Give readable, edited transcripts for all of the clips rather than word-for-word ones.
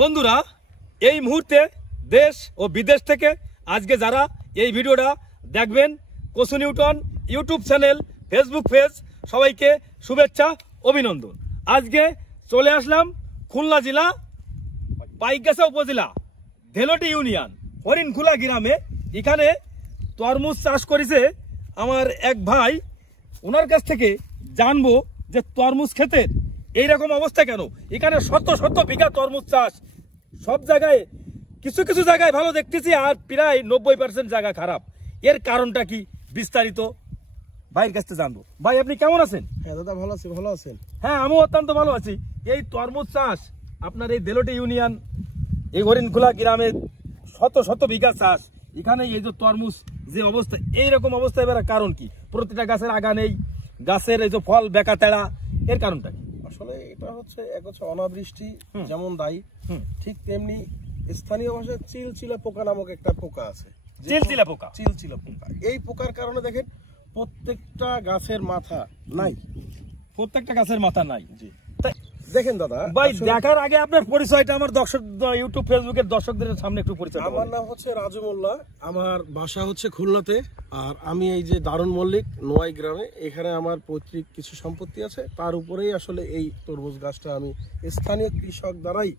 বন্ধুরা, এই মুহূর্তে দেশ ও বিদেশ থেকে আজকে যারা এই ভিডিওটা দেখবেন, কচু Newton YouTube channel, Facebook page, সবাইকে শুভেচ্ছা, অভিনন্দন। আজকে চলে আসলাম খুলনা জেলা পাইকগাছা উপজেলা ধেলটি ইউনিয়ন হরিণখোলা গ্রামে। এখানে তরমুজ চাষ করেছে আমার এক ভাই। ওনার কাছ থেকে জানবো যে তরমুজ ক্ষেতের এইরকম অবস্থা কেন। এখানে শত শত বিঘা তরমুজ চাষ, সব জায়গায় কিছু কিছু জায়গায় ভালো দেখতেছি আর প্রায় 90% জায়গা খারাপ। এর কারণটা কি বিস্তারিত ভাইয়ের কাছ থেকে জানবো। ভাই, আপনি কেমন আছেন? হ্যাঁ দাদা, ভালো আছি। ভালো আছেন? হ্যাঁ, আমিও অত্যন্ত ভালো আছি। এই তরমুজ চাষ আপনার এই দেলটি ইউনিয়ন এই হরিণখোলা গ্রামে শত শত বিঘা চাষ, এখানে এই যে তরমুজ যে অবস্থা, এইরকম অবস্থা এবার কারণ কি? প্রতিটা গাছের আগা নেই, গাছের এই যে ফল বেকা তেড়া, এর কারণটা কি? আসলে এটা হচ্ছে এক হচ্ছে অনাবৃষ্টি যেমন দায়ী, ঠিক তেমনি স্থানীয় ভাষায় চিলচিলা পোকা নামক একটা পোকা আছে। চিলচিলা পোকা। চিলচিলা পোকা, এই পোকার কারণে দেখেন প্রত্যেকটা গাছের মাথা নাই। প্রত্যেকটা গাছের মাথা নাই। জি, তাই দেখেন দাদা ভাই, দেখার আগে আপনার পরিচয়টা আমার দর্শক, ইউটিউব ফেসবুকের দর্শকদের সামনে একটু পরিচয়। আমার নাম হচ্ছে রাজু মোল্লা, আমার বাসা হচ্ছে খুলনাতে, আর আমি এই যে দারুণ মল্লিক নোয়াই গ্রামে, এখানে আমার পৈতৃক কিছু সম্পত্তি আছে। তার উপরেই আসলে এই তরমুজ গাছটা আমি স্থানীয় কৃষক দ্বারাই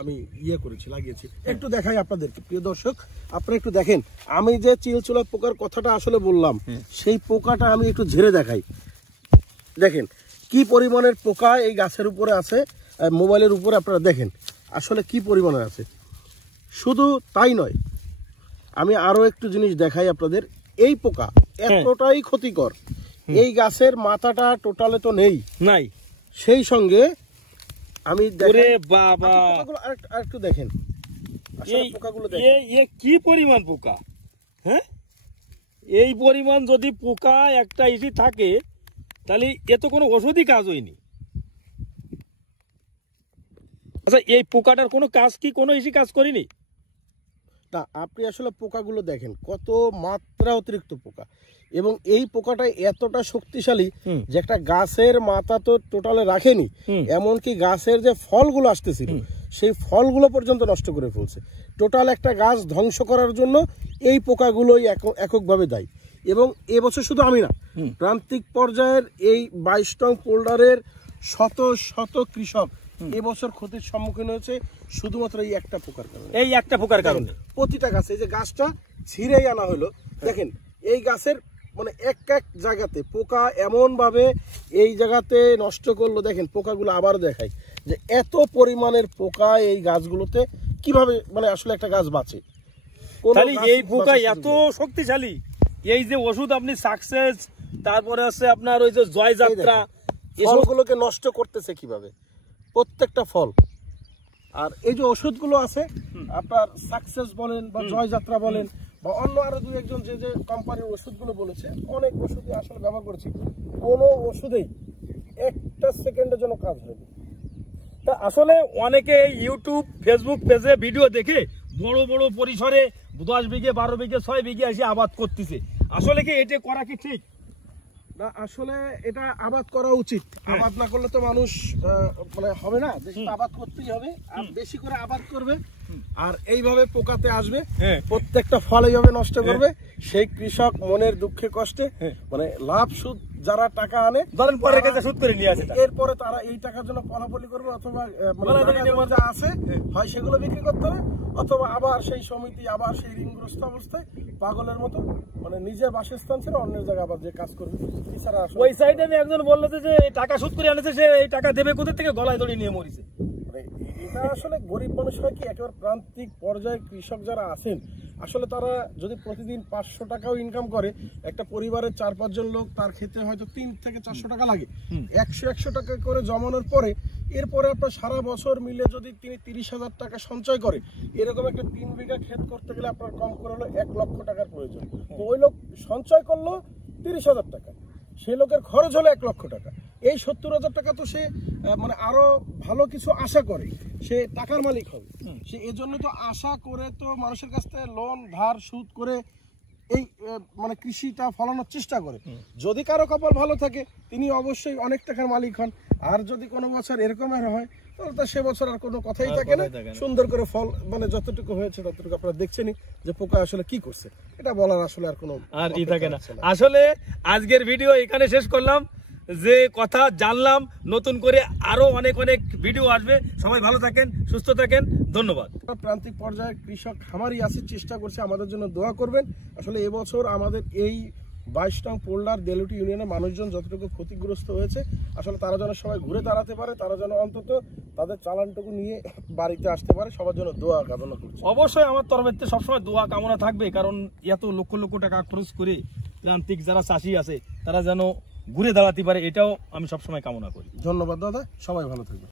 আমি করেছি, লাগিয়েছি। একটু দেখাই আপনাদেরকে, প্রিয় দর্শক, আপনারা একটু দেখেন। আমি যে চিলচুলা পোকার কথাটা আসলে বললাম, সেই পোকাটা আমি একটু ঝেড়ে দেখাই। দেখেন কি পরিমাণের পোকা এই গাছের উপরে আছে, মোবাইলের উপরে আপনারা দেখেন আসলে কি পরিমাণের আছে। শুধু তাই নয়, আমি আরো একটু জিনিস দেখাই আপনাদের। এই পোকা এতটাই ক্ষতিকর, এই গাছের মাথাটা টোটালে তো নেই নাই, সেই সঙ্গে আমি বাবা আরেকটু দেখেন পোকাগুলো দেখেন কি পরিমাণ পোকা। হ্যাঁ, এই পরিমাণ যদি পোকা একটা ইসি থাকে তাহলে এ তো কোনো ওষুধই কাজ হয়নি। আচ্ছা, এই পোকাটার কোনো কাজ কি কোনো ইসি কাজ করিনি? না, আপনি আসলে পোকাগুলো দেখেন কত মাত্রা অতিরিক্ত পোকা, এবং এই পোকাটা এতটা শক্তিশালী যে একটা গাছের মাথা তো টোটালে রাখেনি, এমনকি গাছের যে ফলগুলো আসতেছিল সেই ফলগুলো পর্যন্ত নষ্ট করে ফেলছে। টোটাল একটা গাছ ধ্বংস করার জন্য এই পোকাগুলোই এককভাবে দায়ী। এবং এবছর শুধু আমি না, প্রান্তিক পর্যায়ের এই 22 নং পোল্ডারের শত শত কৃষক এবছর ক্ষতির সম্মুখীন হয়েছে শুধুমাত্র এই একটা পোকার কারণে। এই একটা পোকার কারণে প্রতিটা গাছে, এই যে গাছটা ছিঁড়েই আনা হলো, দেখেন এই গাছের মানে এক এক জায়গাতে পোকা এমন ভাবে এই জায়গাতে নষ্ট করলো। দেখেন পোকাগুলো আবারও দেখাই যে এত পরিমাণের পোকা এই গাছগুলোতে কিভাবে মানে আসলে একটা গাছ বাঁচে। এই পোকা এত শক্তিশালী, এই যে ওষুধ আপনি সাকসেস, তারপরে আছে আপনার ওই যে জয়যাত্রা, ফলগুলোকে নষ্ট করতেছে কিভাবে প্রত্যেকটা ফল। আর এই যে ওষুধগুলো আছে আপনার সাকসেস বলেন বা জয়যাত্রা বলেন বা অন্য আরো দুই একজন যে যে কোম্পানির ওষুধগুলো বলেছে, অনেক ওষুধই আসলে ব্যবহার করেছি, কোনো ওষুধেই একটা সেকেন্ডের জন্য কাজ হয়নি। তা আসলে অনেকে ইউটিউব ফেসবুক পেজে ভিডিও দেখে বড় বড় পরিসরে 10 বিঘে 12 বিঘে 6 বিঘে এসে আবাদ করতেছে। আসলে কি এটা করা কি ঠিক না? আসলে এটা আবাদ করা উচিত। আবাদ না করলে তো মানুষ মানে হবে না, বেশি আবাদ করতেই হবে, আর বেশি করে আবাদ করবে। আর এইভাবে পোকাতে আসবে, প্রত্যেকটা ফল এইভাবে নষ্ট করবে। সেই কৃষক মনের দুঃখে কষ্টে মানে লাভ সুদ যারা টাকা আনে, ধরেন পরের কাছে সুদ করে নিয়ে আসে, এরপরে তারা এই টাকার জন্য পলাপলি করবে, অথবা যা আছে হয় সেগুলো বিক্রি করতে হবে, অথবা আবার সেই সমিতি আবার সেই ঋণগ্রস্ত অবস্থায় পাগলের মতো মানে নিজের বাসস্থান ছেড়ে অন্যের জায়গায় আবার যে কাজ করবে। ওই সাইডে আমি একজন বললো যে টাকা সুদ করে আনেছে, সে এই টাকা দেবে কোথা থেকে, গলায় দড়ি নিয়ে মরিছে। এটা আসলে গরিব মানুষ হয় কি, একেবারে প্রান্তিক পর্যায়ে কৃষক যারা আছেন আসলে তারা যদি প্রতিদিন 500 টাকাও ইনকাম করে, একটা পরিবারের 4-5 জন লোক, তার ক্ষেত্রে হয়তো 3 থেকে 400 টাকা লাগে। 100 টাকা করে জমানোর পরে এরপরে আপনার সারা বছর মিলে যদি তিনি 30,000 টাকা সঞ্চয় করে, এরকম একটা 3 বিঘা ক্ষেত করতে গেলে আপনার কম করে হলো 1 লক্ষ টাকার প্রয়োজন। তো ওই লোক সঞ্চয় করলো 30,000 টাকা, সে লোকের খরচ হলো 1 লক্ষ টাকা। এই 70,000 টাকা তো সে মানে আরো ভালো কিছু আশা করে সে টাকার মালিক হবে। সে এজন্য তো আশা করে তো মানুষের কাছ থেকে লোন ধার সুদ করে এই মানে কৃষিটা ফলানোর চেষ্টা করে। যদি কারো কপাল ভালো থাকে তিনি অবশ্যই অনেক টাকার মালিক হন, আর যদি কোনো বছর এরকমের হয় তাহলে তো সে বছর আর কোনো কথাই থাকে না। সুন্দর করে ফল মানে যতটুকু হয়েছে ততটুকু আপনারা দেখছেনই যে পোকা আসলে কি করছে, এটা বলার আসলে আর কোনো আর ই থাকে না। আসলে আজকের ভিডিও এখানে শেষ করলাম, যে কথা জানলাম, নতুন করে আরো অনেক অনেক ভিডিও আসবে। সবাই ভালো থাকেন, সুস্থ থাকেন, ধন্যবাদ। প্রান্তিক পর্যায়ে কৃষক খামারি আছে, চেষ্টা করছে, আমাদের জন্য দোয়া করবেন। আসলে এবছর আমাদের এই 22 নং পোল্ডার দেলুটি ইউনিয়নের মানুষজন যতটুকু ক্ষতিগ্রস্ত হয়েছে, আসলে তারা যেন সবাই ঘুরে দাঁড়াতে পারে, তারা যেন অন্তত তাদের চালানটুকু নিয়ে বাড়িতে আসতে পারে, সবার জন্য দোয়া কামনা করছি। অবশ্যই আমার তরফেতে সবসময় দোয়া কামনা থাকবে, কারণ এত লক্ষ লক্ষ টাকা খরচ করে প্রান্তিক যারা চাষি আছে তারা যেন ঘুরে দাঁড়াতে পারে, এটাও আমি সবসময় কামনা করি। ধন্যবাদ দাদা, সবাই ভালো থাকবে।